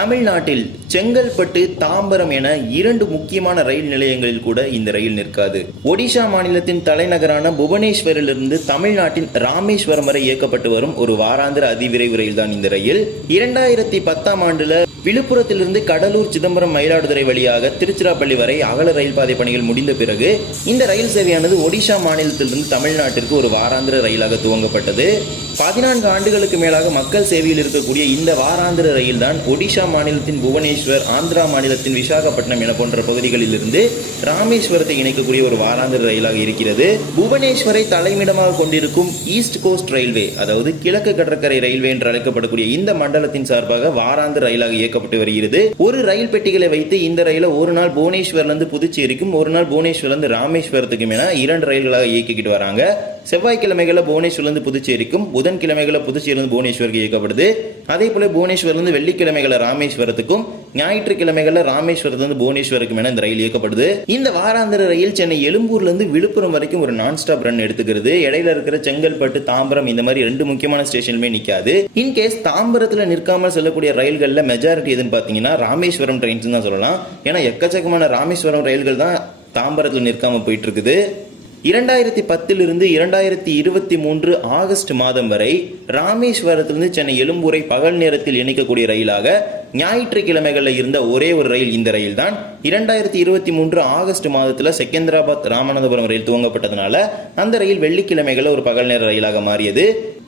தமிழ்நாட்டில் செங்கல்பட்டு தாம்பரம் என இரண்டு முக்கியமான ரயில் நிலையங்களில் கூட இந்த ரயில் நிற்காது. ஒடிஷா மாநிலத்தின் தலைநகரான புவனேஸ்வரிலிருந்து தமிழ்நாட்டின் ராமேஸ்வரம் வரை இயக்கப்பட்டு வரும் ஒரு வாராந்திர அதிவிரைவு ரயில் தான் இந்த ரயில். இரண்டாயிரத்தி பத்தாம் ஆண்டுல விழுப்புரத்திலிருந்து கடலூர் சிதம்பரம் மயிலாடுதுறை வழியாக திருச்சிராப்பள்ளி வரை அகல ரயில் பாதை பணிகள் முடிந்த பிறகு இந்த ரயில் சேவையானது ஒடிஷா மாநிலத்திலிருந்து தமிழ்நாட்டிற்கு ஒரு வாராந்திர ரயிலாக துவங்கப்பட்டது. பதினான்கு ஆண்டுகளுக்கு மேலாக மக்கள் சேவையில் இருக்கக்கூடிய இந்த வாராந்திர ரயில் தான் ஒடிஷா மாநிலத்தின் புவனேஸ்வர் ஆந்திரா மாநிலத்தின் விசாகப்பட்டினம் என போன்ற பகுதிகளில் இருந்து ராமேஸ்வரத்தை இணைக்கக்கூடிய ஒரு வாராந்திர ரயிலாக இருக்கிறது. புவனேஸ்வரை தலைமையிடமாக கொண்டிருக்கும் ஈஸ்ட் கோஸ்ட் ரயில்வே அதாவது கிழக்கு கடற்கரை ரயில்வே என்று அழைக்கப்படக்கூடிய இந்த மண்டலத்தின் சார்பாக வாராந்திர ரயிலாக வைக்கப்பட்டு வருகிறது. ஒரு ரயில் பெட்டிகளை வைத்து இந்த ரயிலை ஒரு நாள் புவனேஸ்வர்ல இருந்து புதுச்சேரிக்கும் ஒரு நாள் புவனேஸ்வர்ல இருந்து ராமேஸ்வரத்துக்கும் என இரண்டு ரயில்களாக இயக்கிக்கிட்டு வராங்க. செவ்வாய்க்கிழமைகளில் புவனேஸ்வர்லேருந்து புதுச்சேரிக்கும் புதன்கிழமைகளில் புதுச்சேரியிலிருந்து புவனேஸ்வருக்கு இயக்கப்படுது. அதே போல் புவனேஸ்வர்லேருந்து வெள்ளிக்கிழமைகளில் ராமேஸ்வரத்துக்கும் ஞாயிற்றுக்கிழமைகளில் ராமேஸ்வரத்துலேருந்து புவனேஸ்வருக்கும் என இந்த ரயில் இயக்கப்படுது. இந்த வாராந்திர ரயில் சென்னை எழும்பூர்லேருந்து விழுப்புரம் வரைக்கும் ஒரு நான் ஸ்டாப் ரன் எடுத்துக்கிறது. இடையில இருக்கிற செங்கல்பட்டு தாம்பரம் இந்த மாதிரி ரெண்டு முக்கியமான ஸ்டேஷனுமே நிற்காது இன்கேஸ் தாம்பரத்தில் நிற்காமல் செல்லக்கூடிய ரயில்களில் மெஜாரிட்டி எதுன்னு பார்த்தீங்கன்னா ராமேஸ்வரம் ட்ரெயின்ஸ் தான் சொல்லலாம். ஏன்னா எக்கச்சக்கமான ராமேஸ்வரம் ரயில்கள் தான் தாம்பரத்தில் நிற்காம போயிட்டு இருக்குது. இரண்டாயிரத்தி பத்திலிருந்து இரண்டாயிரத்தி இருபத்தி மூன்று ஆகஸ்ட் மாதம் வரை ராமேஸ்வரத்திலிருந்து சென்னை எழும்பூரை பகல் நேரத்தில் இணைக்கக்கூடிய ரயிலாக ஞாயிற்றுக்கிழமைகளில் இருந்த ஒரே ஒரு ரயில் இந்த ரயில் தான் இரண்டாயிரத்தி இருபத்தி மூன்று ஆகஸ்ட் மாதத்தில் செகந்திராபாத் ராமநாதபுரம் ரயில் துவங்கப்பட்டதுனால அந்த ரயில் வெள்ளிக்கிழமைகளில் ஒரு பகல் நேர ரயிலாக மாறியது.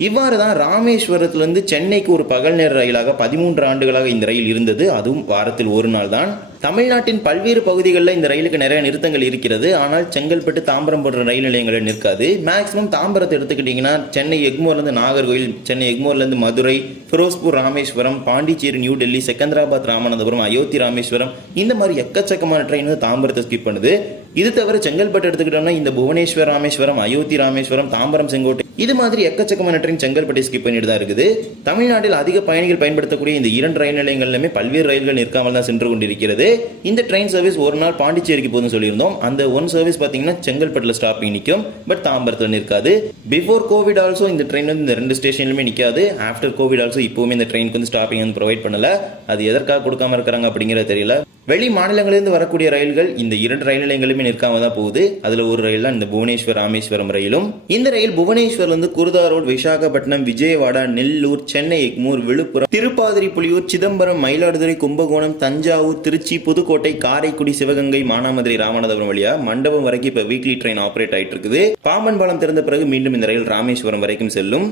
இவ்வாறு தான் ராமேஸ்வரத்திலிருந்து சென்னைக்கு ஒரு பகல் நேர ரயிலாக பதிமூன்று ஆண்டுகளாக இந்த ரயில் இருந்தது. அதுவும் வாரத்தில் ஒரு நாள் தான் தமிழ்நாட்டின் பல்வேறு பகுதிகளில் இந்த ரயிலுக்கு நிறைய நிறுத்தங்கள் இருக்கிறது. ஆனால் செங்கல்பட்டு தாம்பரம் போன்ற ரயில் நிலையங்களில் நிற்காது. மேக்ஸிமம் தாம்பரத்தை எடுத்துக்கிட்டிங்கன்னா சென்னை எக்மோர்லேருந்து நாகர்கோவில் சென்னை எக்மோர்லேருந்து மதுரை ஃபிரோஸ்பூர் ராமேஸ்வரம் பாண்டிச்சேரி நியூ டெல்லி செகந்திராபாத் ராமநாதபுரம் அயோத்தி ராமேஸ்வரம் இந்த மாதிரி எக்கச்சக்கமான ட்ரெயின் வந்து தாம்பரத்தை ஸ்கிப் பண்ணுது. இது தவிர செங்கல்பட்டு எடுத்துக்கிட்டோம்னா இந்த புவனேஸ்வர் ராமேஸ்வரம் அயோத்தி ராமேஸ்வரம் தாம்பரம் செங்கோட்டை இது மாதிரி எக்கச்சக்கமான ட்ரெயின் செங்கல்பட்டு ஸ்கிப் பண்ணிட்டு தான் இருக்குது. தமிழ்நாட்டில் அதிக பயணிகள் பயன்படுத்தக்கூடிய இந்த இரண்டு ரயில் நிலையங்களிலுமே பல்வேறு ரயில்கள் நிற்காமல் தான் சென்று கொண்டிருக்கிறது. இந்த ட்ரெயின் சர்வீஸ் ஒரு நாள் பாண்டிச்சேரிக்கு போதும் சொல்லியிருந்தோம். அந்த ஒன் சர்வீஸ் பார்த்தீங்கன்னா செங்கல்பட்டில் ஸ்டாப்பிங் நிற்கும் பட் தாம்பரத்தில் நிற்காது. பிஃபோர் கோவிட் ஆல்சோ இந்த ட்ரெயின் வந்து இந்த ரெண்டு ஸ்டேஷன்லையுமே நிற்காது ஆஃப்டர் கோவிட் ஆல்சோ இப்போவுமே இந்த ட்ரெயினுக்கு வந்து ஸ்டாப்பிங் வந்து ப்ரொவைட் பண்ணல. அது எதற்காக கொடுக்காம இருக்கிறாங்க அப்படிங்கிறது தெரியல. வெளி மாநிலங்களிலிருந்து வரக்கூடிய ரயில்கள் இந்த இரண்டு ரயில் நிலையங்களுமே நிற்காம தான் போகுது. அதுல ஒரு ரயில் தான் இந்த புவனேஸ்வர் ராமேஸ்வரம் ரயிலும். இந்த ரயில் புவனேஸ்வர்லேருந்து குருதா ரோடு விசாகப்பட்டினம் விஜயவாடா நெல்லூர் சென்னை எக்மூர் விழுப்புரம் திருப்பாதிரி புலியூர் சிதம்பரம் மயிலாடுதுறை கும்பகோணம் தஞ்சாவூர் திருச்சி புதுக்கோட்டை காரைக்குடி சிவகங்கை மானாமதுரை ராமநாதபுரம் வழியா மண்டபம் வரைக்கும் இப்ப வீக்லி ட்ரெயின் ஆப்ரேட் ஆயிட்டு இருக்குது. பாம்பன் பாலம் திறந்த பிறகு மீண்டும் இந்த ரயில் ராமேஸ்வரம் வரைக்கும் செல்லும்.